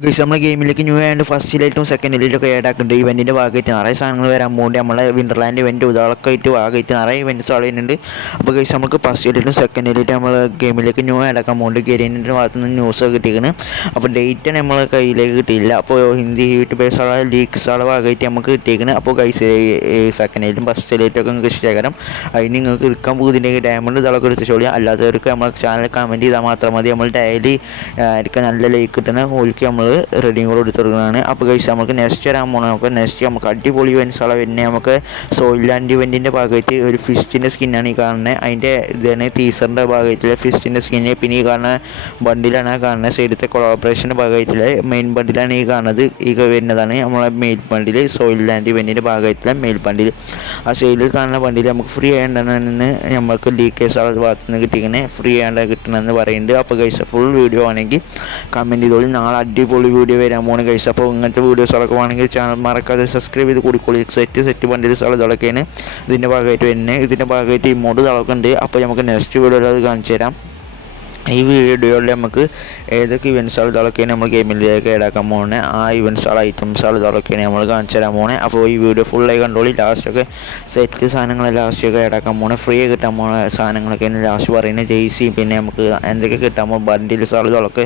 Guys നമ്മളെ ഗെയിമിലേക്ക് new and ഫസ്റ്റിലായിട്ടും സെക്കൻഡിലായിട്ടൊക്കെ add ആക്കുന്നുണ്ട്. ഇവൻറ്റിൻ്റെ ഭാഗമായിട്ട് നിറയെ സാധനങ്ങൾ വരാൻ പോകുന്നുണ്ട്. നമ്മളെ വിൻ്റർലാൻഡ് ഇവൻറ്റ് ഉദാളൊക്കെ ആയിട്ട് ഭാഗമായിട്ട് നിറയെ ഇവൻറ്റ്സ് ആൾ ചെയ്യുന്നുണ്ട്. അപ്പോൾ ഗൈസ് നമുക്ക് ഫസ്റ്റിലായിട്ടും സെക്കൻഡിലായിട്ട് നമ്മൾ ഗെയിമിലേക്ക് ന്യൂ ആഡ് ആക്കാൻ പോകുന്നുണ്ട്. ഗെരീനിൻ്റെ ഭാഗത്ത് നിന്ന് ന്യൂസ് കിട്ടിയിരിക്കുന്നത്. അപ്പോൾ ഡേറ്റ് നമ്മളെ കയ്യിലേക്ക് കിട്ടിയില്ല. അപ്പോൾ ഹിന്ദി യൂട്യൂബേഴ്സ് ആളെ ലീക്സ് ആളെ ഭാഗമായിട്ട് നമുക്ക് കിട്ടിയിരിക്കുന്നത്. അപ്പോൾ ഗൈസ് സെക്കൻഡിലായിട്ടും ഫസ്റ്റിലായിട്ടൊക്കെ നിങ്ങൾക്ക് ഇഷ്ടകരം അതിന് നിങ്ങൾക്ക് എടുക്കാൻ പോകുന്നുണ്ടെങ്കിൽ ഡയമണ്ട് ഇതാളൊക്കെ എടുത്ത് ചോദിക്കുക. അല്ലാത്തവർക്ക് നമ്മളെ ചാനൽ കമൻറ്റ് ചെയ്താൽ മാത്രം മതി. നമ്മൾ ഡെയിലി ആയിരിക്കും നല്ല ലൈക്ക് കിട്ടുന്ന ഹോളിക്ക് നമ്മൾ റെഡിയും കൂടെ എടുത്ത് കൊടുക്കുന്നതാണ്. അപ്പോൾ കഴിച്ച് നമുക്ക് നെക്സ്റ്റ് വരാൻ പോകണം. നമുക്ക് നെക്സ്റ്റ് നമുക്ക് അടിപൊളി ഇവൻറ്റ്സുള്ള പിന്നെ നമുക്ക് സോയിലാൻഡ് ഇവൻറ്റിൻ്റെ ഭാഗമായിട്ട് ഒരു ഫിഷിൻ്റെ സ്കിന്നാണ് ഈ കാണുന്നത്. അതിൻ്റെ ഇതാണ് ടീസറിൻ്റെ ഭാഗമായിട്ടുള്ള ഫിഷിൻ്റെ സ്കിന്ന്. പിന്നെ ഈ കാണുന്ന ബണ്ടിലാണ് കാണുന്നത്. സൈഡത്തെ കൊളാബറേഷൻ്റെ ഭാഗമായിട്ടുള്ള മെയിൻ ബണ്ടിലാണ് ഈ കാണുന്നത്. ഈ വരുന്നതാണ് നമ്മളെ മെയിൽ ബണ്ടിൽ സോയിലാൻഡ് ഇവൻറ്റിൻ്റെ ഭാഗമായിട്ടുള്ള മെയിൽ ബണ്ടിൽ. ആ സൈഡിൽ കാണുന്ന ബണ്ടിൽ നമുക്ക് ഫ്രീ ആയതുകൊണ്ടാണ് നമുക്ക് ലീക്കേഴ്സ് ആളുടെ ഭാഗത്ത് നിന്ന് കിട്ടിയിരിക്കുന്നത്. ഫ്രീ ആയിട്ട് കിട്ടണമെന്ന് പറയുന്നുണ്ട്. അപ്പോൾ കഴിച്ച ഫുൾ വീഡിയോ ആണെങ്കിൽ കമൻറ്റ് ചെയ്തോളി. നാളെ അടിപൊളി വീഡിയോ വരാൻ പോകുന്ന കഴിച്ചു. അപ്പോൾ ഇങ്ങനത്തെ വീഡിയോസുകളൊക്കെ വേണമെങ്കിൽ ചാനൽ മറക്കാതെ സബ്സ്ക്രൈബ് ചെയ്ത് കൂടിക്കോളി. സെറ്റ് ബണ്ടിൽ സ്ഥലത്തൊക്കെയാണ് ഇതിൻ്റെ ഭാഗമായിട്ട് വരുന്നത്. ഇതിൻ്റെ ഭാഗമായിട്ട് ഇമോട്ട് തളക്കുന്നുണ്ട്. അപ്പോൾ നമുക്ക് നെക്സ്റ്റ് വീഡിയോയിൽ അത് കാണിച്ചു തരാം. ഈ വീഡിയോയിൽ നമുക്ക് ഏതൊക്കെ ഇവൻറ്റ്സുകൾ ഇതൊക്കെയാണ് നമ്മൾ ഗെയിമിലേക്ക് ഏടാക്കാൻ പോകുന്നത്. ആ ഇവൻറ്റ്സുകൾ ഐറ്റംസുകൾ ഇതൊക്കെയാണ് നമ്മൾ കാണിച്ചു തരാൻ പോകുന്നത്. അപ്പോൾ ഈ വീഡിയോ ഫുള്ളായി കണ്ടോളി. ലാസ്റ്റൊക്കെ സെറ്റ് സാധനങ്ങൾ ലാസ്റ്റൊക്കെ ഏടാക്കാൻ പോകുന്നത്. ഫ്രീ കിട്ടാൻ പോകുന്ന സാധനങ്ങളൊക്കെയാണ് ലാസ്റ്റ് പറയുന്നത്. ജെയ്സി പിന്നെ നമുക്ക് എന്തൊക്കെ കിട്ടാൻ പോകും ബണ്ടിൽസുകൾ ഇതൊക്കെ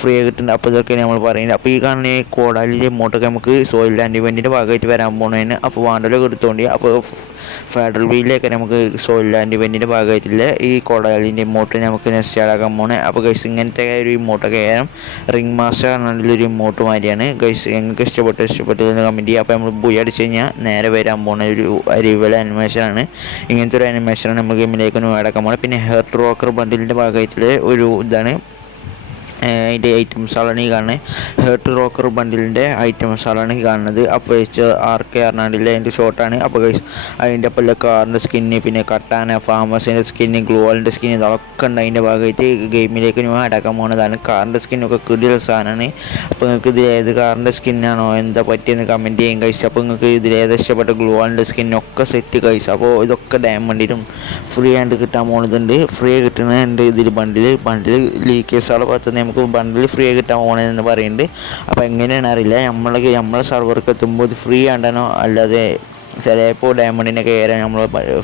ഫ്രീ കിട്ടുന്നുണ്ട്. അപ്പോൾ ഇതൊക്കെയാണ് നമ്മൾ പറയുന്നത്. അപ്പോൾ ഈ കാണുന്ന കോടാലിൻ്റെ ഇമോട്ടൊക്കെ നമുക്ക് സോയിലാൻഡ് ഇവൻറ്റിൻ്റെ ഭാഗമായിട്ട് വരാൻ പോകുന്നതിന് അപ്പോൾ വാണ്ടലൊക്കെ എടുത്തുകൊണ്ട് അപ്പോൾ ഫെഡറൽ വീലിലേക്ക് നമുക്ക് സോയിലാൻഡ് ഇവൻറ്റിൻ്റെ ഭാഗമായിട്ടുള്ള ഈ കോടാലിൻ്റെ ഇമോട്ട് നമുക്ക് നെക്സ്റ്റ് ഏടാക്കാൻ. അപ്പോൾ ഗൈസ് ഇങ്ങനത്തെ ഒരു ഇമോട്ടൊക്കെ ആയാലും റിംഗ് മാസ്റ്റർ നല്ലൊരു ഇമോട്ട് മാതിരിയാണ്. ഗൈസ് നിങ്ങൾക്ക് ഇഷ്ടപ്പെട്ടതെന്ന് കമൻറ്റ് ചെയ്യുക. അപ്പോൾ നമ്മൾ ബുയ അടിച്ച് കഴിഞ്ഞാൽ നേരെ വരാൻ പോകുന്ന ഒരു അരിവൽ അനിമേഷനാണ്. ഇങ്ങനത്തെ ഒരു അനിമേഷനാണ് നമ്മൾ ഗെയിമിലേക്ക് അടക്കാൻ പോകുന്നത്. പിന്നെ ഹെർട്ട് റോക്കർ ബണ്ടിലിൻ്റെ ഭാഗമായിട്ടുള്ള ഒരു ഇതാണ് അതിൻ്റെ ഐറ്റംസുകളാണ് ഈ കാണുന്നത്. ഹേർട്ട് റോക്കർ ബണ്ടിലിൻ്റെ ഐറ്റംസുകളാണ് ഈ കാണുന്നത്. അപ്പോൾ RK അർണാഡിലെ അതിൻ്റെ ഷോർട്ടാണ്. അപ്പോൾ അതിൻ്റെ ഒപ്പം കാറിൻ്റെ സ്കിന്ന് പിന്നെ കട്ടാന ഫാമസിൻ്റെ സ്കിന്ന് ഗ്ലൂവാളിൻ്റെ സ്കിന്ന് ഇതൊക്കെ ഉണ്ട്. അതിൻ്റെ ഭാഗമായിട്ട് ഗെയിമിലേക്ക് ഞാൻ അടക്കാൻ പോകുന്നതാണ്. കാറിൻ്റെ സ്കിന്നൊക്കെ കിടിലൻ സാധനമാണ്. അപ്പോൾ നിങ്ങൾക്ക് ഇതിൽ ഏത് കാറിൻ്റെ സ്കിന്നാണോ എന്താ പറ്റിയെന്ന് കമൻറ്റ് ചെയ്യാൻ കഴിച്ചു. അപ്പോൾ നിങ്ങൾക്ക് ഇതിൽ ഏത് ഇഷ്ടപ്പെട്ട ഗ്ലൂവാളിൻ്റെ സ്കിന്നൊക്കെ സെറ്റ് കഴിച്ചു. അപ്പോൾ ഇതൊക്കെ ഡയമണ്ടിലും ഫ്രീ ആയിട്ട് കിട്ടാൻ പോകുന്നതുണ്ട്. ഫ്രീ കിട്ടുന്നുണ്ട് ഇതിൽ ബണ്ടിൽ ലീക്കേഴ്സുകളെ ഭാഗത്തുനിന്ന് നമുക്ക് ബണ്ടിൽ ഫ്രീ ആയി കിട്ടാൻ പോകണമെന്ന് പറയുന്നുണ്ട്. അപ്പോൾ എങ്ങനെയാണ് അറിയില്ല. നമ്മളെ സെർവർക്ക് എത്തുമ്പോൾ ഇത് ഫ്രീ ആണ്ടാനോ അല്ലാതെ ചിലപ്പോൾ ഡയമണ്ടിനൊക്കെ കയറാൻ നമ്മൾ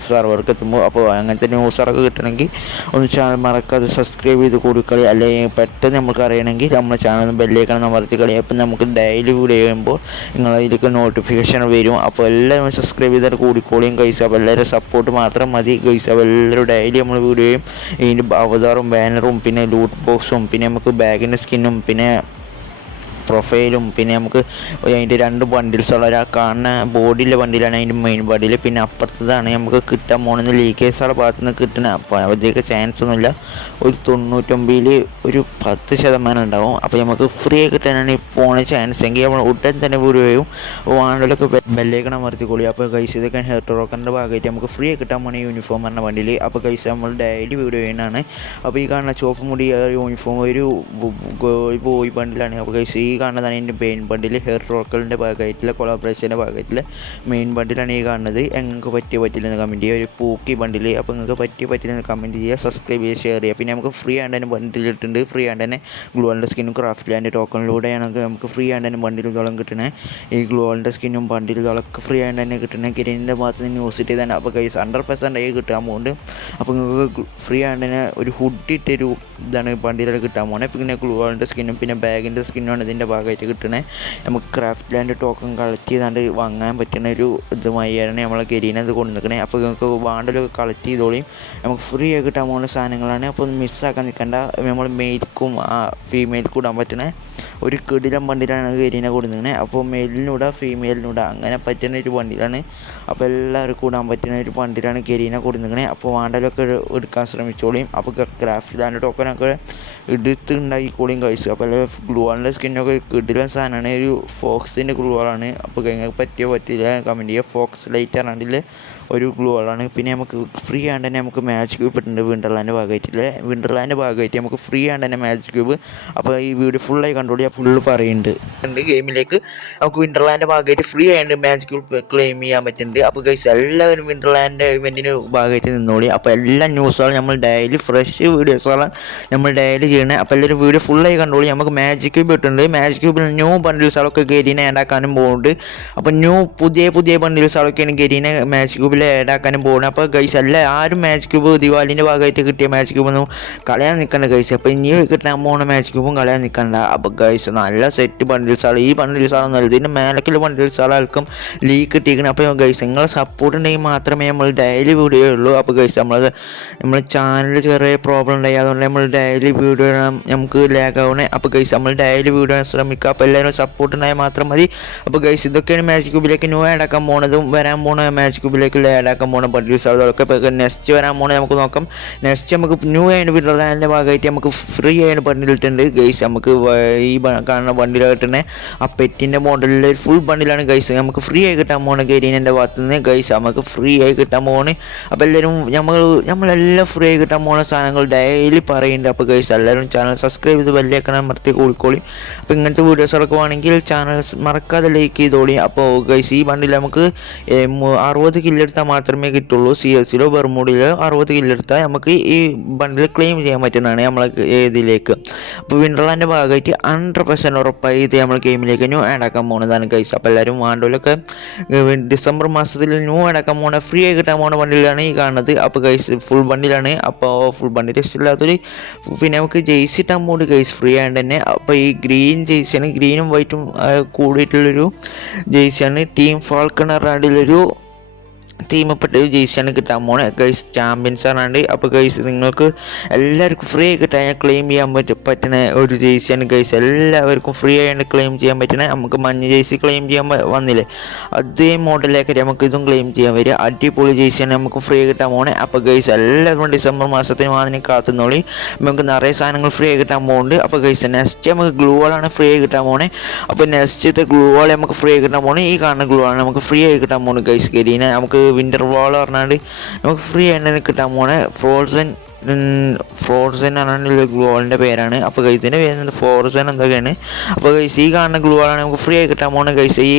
സെർവർക്ക് എത്തുമ്പോൾ. അപ്പോൾ അങ്ങനത്തെ ന്യൂസുകളൊക്കെ കിട്ടണമെങ്കിൽ ഒന്ന് ചാനൽ മറക്കാതെ സബ്സ്ക്രൈബ് ചെയ്ത് കൊടുക്കളി. അല്ലെങ്കിൽ പെട്ടെന്ന് നമുക്ക് അറിയണമെങ്കിൽ നമ്മുടെ ചാനൽ ബെല്ലേക്കാണ് അമർത്തി കളി. അപ്പം നമുക്ക് ഡെയിലി വീഡിയോ ചെയ്യുമ്പോൾ നിങ്ങളിതിലേക്ക് നോട്ടിഫിക്കേഷൻ വരും. അപ്പോൾ എല്ലാവരും സബ്സ്ക്രൈബ് ചെയ്താൽ കൂടിക്കോളിയും കഴിച്ചു. അപ്പോൾ എല്ലാവരും സപ്പോർട്ട് മാത്രം മതി കഴിച്ചു. അപ്പോൾ എല്ലാവരും ഡെയിലി നമ്മൾ വീഡിയോ ചെയ്യും. ഇതിൻ്റെ അവതാറും ബാനറും പിന്നെ ലൂട്ട് ബോക്സും പിന്നെ നമുക്ക് ബാഗിൻ്റെ സ്കിന്നും പിന്നെ പ്രൊഫൈലും പിന്നെ നമുക്ക് അതിൻ്റെ 2 ബണ്ടിൽസുള്ള ഒരാൾ കാണുന്ന ബോഡിയിലെ ബണ്ടിലാണ് അതിൻ്റെ മെയിൻ ബണ്ടിൽ. പിന്നെ അപ്പുറത്തതാണ് നമുക്ക് കിട്ടാൻ പോകുന്നത് ലീക്കേഴ്സുടെ ഭാഗത്തു നിന്ന് കിട്ടുന്നത്. അപ്പോൾ അതിലേക്ക് ചാൻസ് ഒന്നുമില്ല. ഒരു 99ൽ ഒരു 10% ഉണ്ടാവും. അപ്പോൾ നമുക്ക് ഫ്രീ ആയി കിട്ടാനാണ് പോണ ചാൻസ് എങ്കിൽ നമ്മൾ ഉടൻ തന്നെ വീഡിയോ ചെയ്യും. വാണ്ടലൊക്കെ ബെല്ലേക്കണം അമർത്തിക്കൊള്ളി. അപ്പോൾ കൈസ് ഇതൊക്കെ ഹെർട്ട് റോക്കറിൻ്റെ ഭാഗമായിട്ട് നമുക്ക് ഫ്രീ ആയി കിട്ടാൻ പോണ യൂണിഫോം പറഞ്ഞ വണ്ടിയിൽ. അപ്പോൾ കൈസ് നമ്മൾ ഡെയിലി വീഡിയോ ചെയ്യുന്നതാണ്. അപ്പോൾ ഈ കാണുന്ന ചുവപ്പ് മുടി യൂണിഫോം ഒരു ബോയ് ബണ്ടിലാണ്. അപ്പോൾ കൈസ് ഈ കാണുന്നതാണ് എൻ്റെ മെയിൻ ബണ്ടിൽ. ഹെർട്ട് റോക്കറിൻ്റെ ഭാഗമായിട്ടുള്ള കൊളാബറേഷൻ്റെ ഭാഗമായിട്ടുള്ള മെയിൻ ബണ്ടിലാണ് ഈ കാണുന്നത്. നിങ്ങൾക്ക് പറ്റില്ലെന്ന് കമൻറ്റ് ചെയ്യുക. ഒരു പൂക്കി ബണ്ടിൽ. അപ്പോൾ നിങ്ങൾക്ക് പറ്റില്ലെന്ന് കമൻറ്റ് ചെയ്യുക, സബ്സ്ക്രൈബ് ചെയ്യുക, ഷെയർ ചെയ്യുക. പിന്നെ നമുക്ക് ഫ്രീ ആയിട്ട് തന്നെ ബണ്ടിൽ ഇട്ടുണ്ട്. ഫ്രീ ആയിട്ട് തന്നെ ഗ്ലൂവാളിൻ്റെ സ്കിന്നും ക്രാഫ്റ്റ് ലാൻഡ് ടോക്കണിലൂടെയാണ് നമുക്ക് ഫ്രീ ആയിട്ട് തന്നെ ബണ്ടിൽ ഇതോളം കിട്ടണേ. ഈ ഗ്ലൂവാളിൻ്റെ സ്കിന്നും ബണ്ടിൽ ഇതൊക്കെ ഫ്രീ ആയിട്ട് തന്നെ കിട്ടണേ. കിരീൻ്റെ ഭാഗത്ത് നിന്ന് ന്യൂസ് ഇട്ട് തന്നെ. അപ്പോൾ കൈസ് 100% ആയി കിട്ടാൻ പോകുന്നുണ്ട്. അപ്പോൾ നിങ്ങൾക്ക് ഫ്രീ ആയിട്ട് തന്നെ ഒരു ഹുഡ് ഇട്ടൊരു ഇതാണ് ബണ്ടിലൊക്കെ കിട്ടാൻ പോകുന്നത്. പിന്നെ ഗ്ലൂവാളിൻ്റെ സ്കിന്നും പിന്നെ ബാഗിൻ്റെ സ്കിന്നുമാണ് ഇതിൻ്റെ ഭാഗമായിട്ട് കിട്ടണേ. നമുക്ക് ക്രാഫ്റ്റ് ലാൻഡ് ടോക്കൺ കളക്ട് ചെയ്താണ്ട് വാങ്ങാൻ പറ്റുന്ന ഒരു ഇതുമായാണ് നമ്മളെ ഗരീനത് കൊണ്ടുനിൽക്കണേ. അപ്പോൾ നിങ്ങൾക്ക് വാണ്ടലൊക്കെ കളക്ട് ചെയ്തോളിയും. നമുക്ക് ഫ്രീ ആയി കിട്ടാൻ പോകുന്ന സാധനങ്ങളാണ്. അപ്പോൾ ഒന്ന് മിസ്സാക്കാൻ നിൽക്കണ്ട. നമ്മൾ മെയിൽക്കും ഫീമെയിൽക്കും ഇടാൻ പറ്റുന്ന ഒരു കിടിലം വണ്ടിയിലാണ് ഗരീനെ കൊടുക്കുന്നത്. അപ്പോൾ മെയിലിനൂടെ ഫീമെയിലിനൂടെ അങ്ങനെ പറ്റുന്ന ഒരു വണ്ടിയിലാണ്. അപ്പോൾ എല്ലാവർക്കും ഇടാൻ പറ്റുന്ന ഒരു വണ്ടിയിലാണ് ഗരീനെ കൊടുക്കുന്നത്. അപ്പോൾ വാണ്ടലൊക്കെ എടുക്കാൻ ശ്രമിച്ചോളിയും. അപ്പോൾ ക്രാഫ്റ്റ് ലാൻഡ് ടോക്കനൊക്കെ ഉണ്ടാക്കിക്കോളിയും കഴിച്ചു. അപ്പോൾ ഗ്ലൂവാളിൻ്റെ സ്കിന്നൊക്കെ കിടിലൻ സാധനമാണ്. ഒരു ഫോക്സിൻ്റെ ഗ്ലൂവാളാണ്. അപ്പോൾ നിങ്ങൾക്ക് പറ്റില്ല കമൻറ്റ് ചെയ്യുക. ഫോക്സ് ലൈറ്റ് ആണെങ്കിൽ ഒരു ഗ്ലൂവാളാണ്. പിന്നെ നമുക്ക് ഫ്രീ ആണ്ട് തന്നെ നമുക്ക് മാച്ച് ക്യൂബ് ഇട്ടുണ്ട് വിൻ്റർലാൻഡ് ഭാഗമായിട്ട് നമുക്ക് ഫ്രീ ആണ്ട് തന്നെ മാച്ച് ക്യൂബ്. അപ്പോൾ ഈ വീഡിയോ ഫുള്ളായി കണ്ടോളി. ഫുള്ള് പറയുന്നുണ്ട് ഗെയിമിലേക്ക് നമുക്ക് വിൻ്റർലാൻഡ് ഭാഗമായിട്ട് ഫ്രീ ആയിട്ട് മാച്ച് ക്യൂബ് ക്ലെയിം ചെയ്യാൻ പറ്റുന്നുണ്ട്. അപ്പോൾ ഗൈസ് എല്ലാവരും വിൻ്റർലാൻഡ് ഇവൻറ്റിന് ഭാഗമായിട്ട് നിന്നോളി. അപ്പോൾ എല്ലാ ന്യൂസുകളും നമ്മൾ ഡെയിലി ഫ്രഷ് വീഡിയോസുകളാണ് നമ്മൾ ഡെയിലി ചെയ്യണേ. അപ്പോൾ എല്ലാവരും വീഡിയോ ഫുള്ളായി കണ്ടോളി. നമുക്ക് മാജിക് ക്യൂബ് ഇട്ടുണ്ട്. മാജിക് ക്യൂബിൽ ന്യൂ ബണ്ടിൽസുകളൊക്കെ ഗരീനെ ആഡാക്കാനും പോകുന്നുണ്ട്. അപ്പോൾ പുതിയ ബണ്ടിൽസുകളൊക്കെയാണ് ഗരീനെ മാജിക് ക്യൂബിൽ ആഡാക്കാനും പോകുന്നത്. അപ്പോൾ ഗൈസ് ആരും മാജിക് ക്യൂബ് ദിവാലിൻ്റെ ഭാഗമായിട്ട് കിട്ടിയ മാജിക് ക്യൂബൊന്നും കളയാൻ നിൽക്കണ്ട ഗൈസ്. അപ്പോൾ ഇനി കിട്ടാൻ പോകുന്ന മാജിക് ക്യൂബും കളയാൻ നിൽക്കണ്ട. അപ്പോൾ ഗൈസ് നല്ല സെറ്റ് ബണ്ടിൽസാണ്. ഈ ബണ്ടിൽസാണെന്നല്ല ഇതിൻ്റെ മേലക്കുള്ള ബണ്ടിൽസുകൾക്കും ലീക്ക് കിട്ടിയിരിക്കണം. അപ്പോൾ ഗൈസ് നിങ്ങളെ സപ്പോർട്ട് ഉണ്ടെങ്കിൽ മാത്രമേ നമ്മൾ ഡെയിലി വീഡിയോ ഉള്ളൂ. അപ്പോൾ ഗൈസ് നമ്മൾ ചാനലിൽ ചെറിയ പ്രോബ്ലം ഉണ്ടായി, അതുകൊണ്ട് നമ്മൾ ഡെയിലി വീഡിയോ നമുക്ക് ലാഗ് ആവണേ. അപ്പോൾ ഗൈസ് നമ്മൾ ഡെയിലി വീഡിയോ ശ്രമിക്കുക. അപ്പോൾ എല്ലാവരും സപ്പോർട്ട് ഉണ്ടായാൽ മാത്രം മതി. അപ്പോൾ ഗൈസ് ഇതൊക്കെയാണ് മാജിക് ക്യൂബിലേക്ക് ന്യൂ ആഡാക്കാൻ പോകുന്നതും വരാൻ പോകുന്ന മാജിക് ക്യൂബിലേക്ക് ആഡാക്കാൻ പോകുന്ന ബണ്ടിൽസ്. അതൊക്കെ ഇപ്പോൾ നെക്സ്റ്റ് വരാൻ പോകുന്നത് നമുക്ക് നോക്കാം. നെക്സ്റ്റ് നമുക്ക് ന്യൂ ആയിട്ട് വിൻഡർലാൻഡിൻ്റെ ഭാഗമായിട്ട് നമുക്ക് ഫ്രീ ആയിട്ട് ബണ്ടിൽ ഇട്ടുണ്ട് ഗൈസ്. നമുക്ക് ഈ കാണുന്ന ബണ്ടിൽ കിട്ടുന്നത് ആ പെറ്റിൻ്റെ മോഡലിൽ ഒരു ഫുൾ ബണ്ടിലാണ് ഗൈസ് നമുക്ക് ഫ്രീ ആയി കിട്ടാൻ പോകുന്ന ഗരീനൻ്റെ ഭാഗത്തു നിന്ന് ഗൈസ്. നമുക്ക് ഫ്രീ ആയി കിട്ടാൻ പോകുന്നത്. അപ്പോൾ എല്ലാവരും നമ്മളെല്ലാം ഫ്രീ ആയി കിട്ടാൻ പോകുന്ന സാധനങ്ങൾ ഡെയിലി പറയുന്നുണ്ട്. അപ്പോൾ ഗൈസ് എല്ലാവരും ചാനൽ സബ്സ്ക്രൈബ് ചെയ്ത് ബെല്ലൈക്കൺ അമർത്തി കൂടിക്കോളി. അപ്പോൾ ഇങ്ങനത്തെ വീഡിയോസുകളൊക്കെ വേണമെങ്കിൽ ചാനൽ മറക്കാതെ ലൈക്ക് ചെയ്തോളി. അപ്പോൾ ഗൈസ് ഈ ബണ്ടിൽ നമുക്ക് 60 കില്ലെടുത്താൽ മാത്രമേ കിട്ടുള്ളൂ. CS-ലോ ബർമൂഡിലോ 60 കില്ലെടുത്താൽ നമുക്ക് ഈ ബണ്ടിൽ ക്ലെയിം ചെയ്യാൻ പറ്റുന്നതാണ് നമ്മളെ ഇതിലേക്ക്. അപ്പോൾ വിൻഡർലാൻഡിൻ്റെ ഭാഗമായിട്ട് 100% ഉറപ്പായി ഇത് നമ്മൾ ഗെയിമിലേക്ക് ന്യൂ ആഡാക്കാൻ പോകുന്നതാണ് ഗൈസ്. അപ്പോൾ എല്ലാവരും വാണ്ടോലൊക്കെ ഡിസംബർ മാസത്തിൽ ന്യൂ ആഡാക്കാൻ പോകുന്ന ഫ്രീ ആയി കിട്ടാൻ പോകുന്ന ബണ്ടിലാണ് ഈ കാണുന്നത്. അപ്പോൾ ഗൈസ് ഫുൾ ബണ്ടിലാണ്. അപ്പോൾ ഫുൾ ബണ്ടിൽ ഇഷ്ടമില്ലാത്തൊരു പിന്നെ നമുക്ക് ജെയ്സി ഇട്ടാൻ പോകുന്നത് ഗൈസ് ഫ്രീ ആയതുകൊണ്ട് തന്നെ. അപ്പോൾ ഈ ഗ്രീൻ ജെയ്സിയാണ്, ഗ്രീനും വൈറ്റും കൂടിയിട്ടുള്ളൊരു ജെയ്സിയാണ്. ടീം ഫാൾക്കണർ റാഡിലൊരു തീമപ്പെട്ട ഒരു ജെയ്സിയാണ് കിട്ടാൻ പോണേ ഗൈസ്. ചാമ്പ്യൻസ് ആണാണ്ട്. അപ്പോൾ ഗൈസ് നിങ്ങൾക്ക് എല്ലാവർക്കും ഫ്രീ ആയി കിട്ടാൻ ക്ലെയിം ചെയ്യാൻ പറ്റുന്ന ഒരു ജെയ്സിയാണ് ഗൈസ്. എല്ലാവർക്കും ഫ്രീ ആയിട്ട് ക്ലെയിം ചെയ്യാൻ പറ്റുന്ന നമുക്ക് മഞ്ഞ ജെയ്സി ക്ലെയിം ചെയ്യാൻ വന്നില്ലേ, അതേ മോഡലിലേക്ക് നമുക്ക് ഇതും ക്ലെയിം ചെയ്യാൻ വരിക. അടിപൊളി ജെയ്സിയാണ് നമുക്ക് ഫ്രീ ആയി കിട്ടാൻ പോണേ. അപ്പോൾ ഗൈസ് എല്ലാവരും ഡിസംബർ മാസത്തിന് അതിന് കാത്തുന്നോളി. നമുക്ക് നിറയെ സാധനങ്ങൾ ഫ്രീ ആയി കിട്ടാൻ പോകുന്നുണ്ട്. അപ്പോൾ ഗൈസ് നെക്സ്റ്റ് നമുക്ക് ഗ്ലൂ വാളാണ് ഫ്രീ ആയി കിട്ടാൻ പോണേ. അപ്പോൾ നെക്സ്റ്റത്തെ ഗ്ലൂ വാൾ നമുക്ക് ഫ്രീ ആയി കിട്ടാൻ പോണേ. ഈ കാണുന്ന ഗ്ലൂ വാളാണ് നമുക്ക് ഫ്രീ ആയി കിട്ടാൻ പോകുന്നത് ഗൈസ്. ഗരീനെ നമുക്ക് വിൻ്റർ വാൾ പറഞ്ഞാണ്ട് നമുക്ക് ഫ്രീ ആയിട്ട് കിട്ടാൻ പോണേ. ഫ്രോസൻ ആണ് ഗ്ലൂ വാളിൻ്റെ പേരാണ്. അപ്പോൾ ഗൈസിൻ്റെ പേര് ഫ്രോസൻ എന്തൊക്കെയാണ്. അപ്പോൾ ഗൈസ് ഈ കാണുന്ന ഗ്ലൂ വാളാണ് നമുക്ക് ഫ്രീ ആയി കിട്ടാൻ പോകുന്നത് ഗൈസ്. ഈ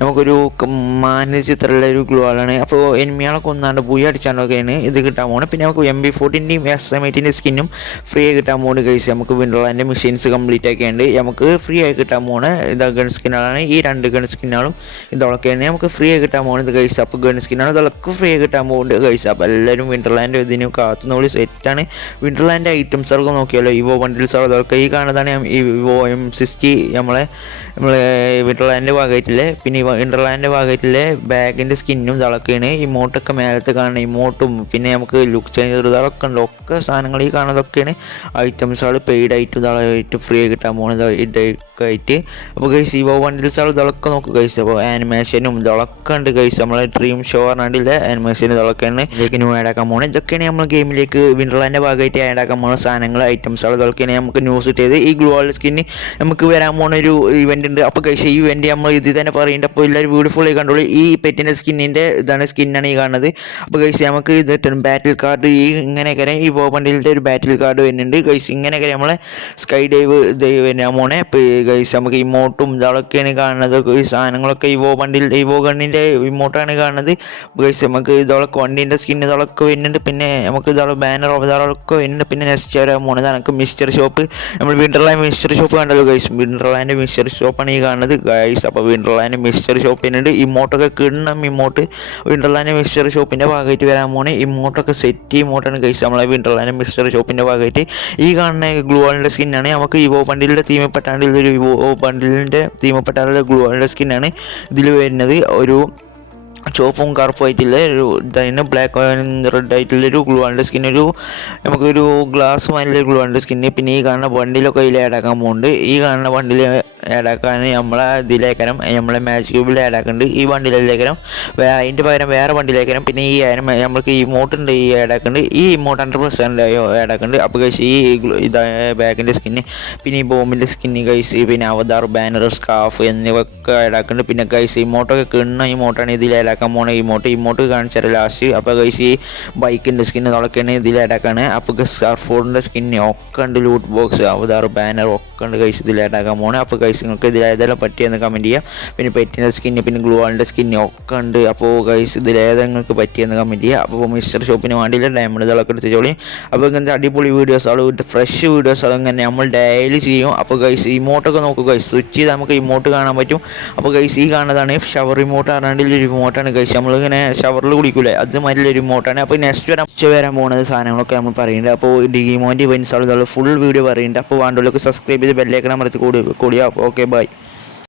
നമുക്കൊരു മാന്യ ചിത്രമുള്ള ഒരു ഗ്ലൂ വാളാണ്. അപ്പോൾ എനിമികളെ കൊന്നാണ്ട് പോയി അടിച്ചാണ്ടൊക്കെയാണ് ഇത് കിട്ടാൻ പോകുന്നത്. പിന്നെ നമുക്ക് MB14ൻ്റെയും SM8ൻ്റെ സ്കിന്നും ഫ്രീ ആയി കിട്ടാൻ പോകുന്നത് ഗൈസ്. നമുക്ക് വിൻഡർലാൻഡിൻ്റെ മെഷീൻസ് കംപ്ലീറ്റ് ആക്കിയുണ്ട് നമുക്ക് ഫ്രീ ആയി കിട്ടാൻ പോകുന്നത് ഇത് ഗൺ സ്കിന്നുകളാണ്. ഈ 2 ഗൺ സ്കിന്നുകളും ഇതൊക്കെയാണ് നമുക്ക് ഫ്രീ ആയി കിട്ടാൻ പോകുന്നത് ഗൈസ്. അപ്പോൾ ഗൺ സ്കിന്നാണ് ഇതൊക്കെ ഫ്രീ ആയി കിട്ടാൻ പോകുന്നത് ഗൈസ്. അപ്പോൾ എല്ലാവരും വിൻഡർലാൻഡ് ഇതിന് കാത്തുന്നോളി. സെറ്റാണ് വിൻഡർലാൻഡ് ഐറ്റംസുകളൊക്കെ നോക്കിയാലോ. ഇവോ ബണ്ടിൽസ് അതൊക്കെ ഈ കാണുന്നതാണ് ഇവോ M60 നമ്മളെ വിൻഡർലാൻഡിൻ്റെ ഭാഗമായിട്ടില്ലേ. പിന്നെ വിൻഡർലാൻഡിൻ്റെ ഭാഗമായിട്ടില്ലേ ബാഗിൻ്റെ സ്കിന്നും ഇതൊക്കെയാണ്. ഇമോട്ടൊക്കെ മേലത്ത് കാണുന്ന ഇമോട്ടും പിന്നെ നമുക്ക് ലുക്ക് ചേഞ്ചർ ഇതൊക്കെ ഉണ്ട്. ഒക്കെ സാധനങ്ങൾ ഈ കാണുന്നതൊക്കെയാണ് ഐറ്റംസുകൾ പെയ്ഡ് ആയിട്ട് ഇതായിട്ട് ഫ്രീ ആയി കിട്ടാൻ പോകുന്നത് ഇതൊക്കെ ആയിട്ട്. അപ്പോൾ ഗൈസ് ഇവോ ബണ്ടിൽസുകൾ ഇതൊക്കെ നോക്കുക ഗൈസ്. അപ്പോൾ ആനിമേഷനും ഇതൊക്കെ ഉണ്ട് ഗൈസ്. നമ്മളെ ഡ്രീം ഷോ പറഞ്ഞാണ്ടില്ലേ ആനിമേഷൻ ഇതൊക്കെയാണ് ഇതിലേക്ക് ന്യൂ ആഡാക്കാൻ പോകുന്നത്. ഇതൊക്കെയാണ് നമ്മൾ ഗെയിമിലേക്ക് വിൻഡർലാൻഡിൻ്റെ ഭാഗമായിട്ട് ആഡാക്കാൻ പോകുന്ന സാധനങ്ങൾ ഐറ്റംസുകൾ ഇതൊക്കെയാണ് നമുക്ക് ന്യൂസ് കിട്ടിയത്. ഈ ഗ്ലൂ വാൾ സ്കിന്ന് നമുക്ക് വരാൻ പോകുന്ന ഒരു ഇവൻ്റ് ഉണ്ട്. അപ്പോൾ ഗൈസ് ഈ ഇവൻ്റ് നമ്മൾ ഇത് തന്നെ പറയുന്നുണ്ട്. അപ്പോൾ എല്ലാവരും ബ്യൂട്ടിഫുള്ളായി കണ്ടോളൂ. ഈ പെറ്റിൻ്റെ സ്കിന്നിൻ്റെ സ്കിന്നാണ് ഈ കാണുന്നത്. അപ്പോൾ ഗൈസ് നമുക്ക് ഇത് ബാറ്റിൽ കാർഡ് ഈ ഇങ്ങനെയൊക്കെ ഈ വോ ബണ്ടിലിൻ്റെ ഒരു ബാറ്റിൽ കാർഡ് വരുന്നുണ്ട് ഗൈസ്. ഇങ്ങനെയൊക്കെ നമ്മളെ സ്കൈ ഡൈവ് ഇത് വരാൻ പോണേ. അപ്പോൾ ഗൈസ് നമുക്ക് ഇമോട്ടും ഇതൊക്കെയാണ് കാണുന്നത്. ഈ സാധനങ്ങളൊക്കെ ഇവോ ഗണ്ണിൻ്റെ ഇമോട്ടാണ് കാണുന്നത് ഗൈസ്. നമുക്ക് ഇതൊക്കെ വണ്ടീൻ്റെ സ്കിൻ ഇതൊക്കെ വരുന്നുണ്ട്. പിന്നെ നമുക്ക് ഇതോടെ ബാനർ ഇതൊക്കെ വരുന്നുണ്ട്. പിന്നെ നെക്സ്റ്റ് വരാൻ പോകുന്നത് നമുക്ക് മിസ്റ്റർ ഷോപ്പ്. നമ്മൾ വിൻഡർലാൻഡ് മിസ്റ്റർ ഷോപ്പ് കണ്ടല്ലോ ഗൈസ്. വിൻഡർലാൻഡ് മിസ്റ്റർ ഷോപ്പാണ് ഈ കാണുന്നത് ഗൈസ്. അപ്പോൾ വിൻഡർലാൻഡ് മിസ്റ്റർ ഷോപ്പിനുണ്ട് ഇമോട്ടൊക്കെ കിടണം. ഇമോട്ട് വിൻഡർലാൻഡ് മിസ്റ്റർ ഷോപ്പിൻ്റെ ഭാഗമായിട്ട് വരാൻ പോകുന്നത് ഇമോട്ടൊക്കെ സെറ്റ് ഇമോട്ടാണ് ഗൈസ്. നമ്മളെ വിൻഡർലാൻഡ് മിസ്റ്റർ ഷോപ്പിൻ്റെ ഭാഗമായിട്ട് ഈ കാണുന്ന ഗ്ലൂ വാളിൻ്റെ സ്കിന്നാണ്. നമുക്ക് ഇവോ ബണ്ടിലിൻ്റെ തീമപ്പെട്ടാണ്ടുള്ളൊരു ഇവോ ബണ്ടിലിൻ്റെ തീമപ്പെട്ടാണ്ടുള്ള ഗ്ലൂ വാളിൻ്റെ സ്കിന്നാണ് ഇതിൽ വരുന്നത്. ഒരു ചുവപ്പും കറുപ്പും ആയിട്ടുള്ള ഒരു ഇതായിരുന്നു ബ്ലാക്ക് റെഡ് ആയിട്ടുള്ളൊരു ഗ്ലൂ വാളിൻ്റെ സ്കിൻ. നമുക്കൊരു ഗ്ലാസ് മാതിരി ഗ്ലൂ വാളിൻ്റെ സ്കിന്ന്. പിന്നെ ഈ കാണുന്ന ബണ്ടിലൊക്കെ ഇതിൽ ആഡാക്കാൻ പോകുന്നുണ്ട്. ഈ കാണുന്ന ബണ്ടിൽ ആഡാക്കാൻ നമ്മളെ ഇതിലേക്കരം നമ്മളെ മാജിക് ക്യൂബിൽ ആഡാക്കുന്നുണ്ട്. ഈ ബണ്ടിലേക്കരം അതിൻ്റെ പകരം വേറെ ബണ്ടിലേക്കരം. പിന്നെ ഈ നമ്മൾക്ക് ഈ ഇമോട്ടുണ്ട് ഈ ആഡാക്കുന്നുണ്ട്. ഈ ഇമോട്ട് 100% ആഡാക്കുന്നുണ്ട്. അപ്പോൾ ഗൈസ് ഈ ബാഗിൻ്റെ സ്കിന്ന് പിന്നെ ഈ ബോംബിൻ്റെ സ്കിന്ന് ഗൈസ്. പിന്നെ അവതാർ ബാനർ സ്കാഫ് എന്നിവയൊക്കെ ആഡാക്കുന്നുണ്ട്. പിന്നെ ഗൈസ് ഇമോട്ടൊക്കെ കിണ്ണ ഇമോട്ടാണ് ഇതിൽ ആഡാക്കാൻ പോകുന്ന ഇമോട്ട് കാണിച്ചാൽ ലാസ്റ്റ്. അപ്പോൾ ഗൈസ് ഈ ബൈക്കിൻ്റെ സ്കിന്ന് അതൊക്കെയാണ് ഇതിൽ ആഡാക്കാണ്. അപ്പോൾ സർഫോർഡിൻ്റെ സ്കിന്ന് ഒക്കെ ഉണ്ട്. ലൂട്ട് ബോക്സ് അവതാർ ബാനർ ഒക്കെ ഒക്കെ ഉണ്ട് ഗൈസ് ഇതിൽ ആഡാക്കാൻ പോകുന്നത്. അപ്പോൾ ഗൈസ് നിങ്ങൾക്ക് ഇതിലേതെല്ലാം പറ്റിയെന്ന് കമൻറ്റ് ചെയ്യുക. പിന്നെ പെറ്റിൻ്റെ സ്കിന്ന് പിന്നെ ഗ്ലൂവാളിൻ്റെ സ്കിന്ന് ഒക്കെ ഉണ്ട്. അപ്പോൾ ഗൈസ് ഇതിലേതെങ്കിലും നിങ്ങൾക്ക് പറ്റിയെന്ന് കമൻറ്റ് ചെയ്യുക. അപ്പോൾ മിസ്റ്റർ ഷോപ്പിന് വേണ്ടിയില്ല ഡയമണ്ടുകളൊക്കെ എടുത്തുചോളി. അപ്പോൾ ഇങ്ങനത്തെ അടിപൊളി വീഡിയോസുകൾ ഫ്രഷ് വീഡിയോസുകൾ ഇങ്ങനെ നമ്മൾ ഡെയിലി ചെയ്യും. അപ്പോൾ ഗൈസ് ഇമോട്ടൊക്കെ നോക്കുക ഗൈസ്, സ്വിച്ച് ചെയ്ത് നമുക്ക് ഇമോട്ട് കാണാൻ പറ്റും. അപ്പോൾ ഗൈസ് ഈ കാണുന്നതാണ് ഷവർ റിമോട്ട് പറഞ്ഞാൽ ഒരു റിമോട്ടാണ് ഗൈസ്. നമ്മളിങ്ങനെ ഷവറിൽ കുടിക്കൂലേ അതുമാതിരി ഒരു റിമോട്ടാണ്. അപ്പോൾ നെക്സ്റ്റ് വരാൻ പോകുന്നത് സാധനങ്ങളൊക്കെ നമ്മൾ പറയുന്നുണ്ട്. അപ്പോൾ ഡിഗിമോൻ്റെ ഇവൻറ്റ്സ് ഫുൾ വീഡിയോ പറയുന്നുണ്ട്. അപ്പോൾ വേണ്ടവർക്ക് സബ്സ്ക്രൈബ് ചെയ്ത് ബെല്ലൈക്കൺ അമർത്തി കൂടിയാൽ. അപ്പോൾ ഓക്കെ ബൈ.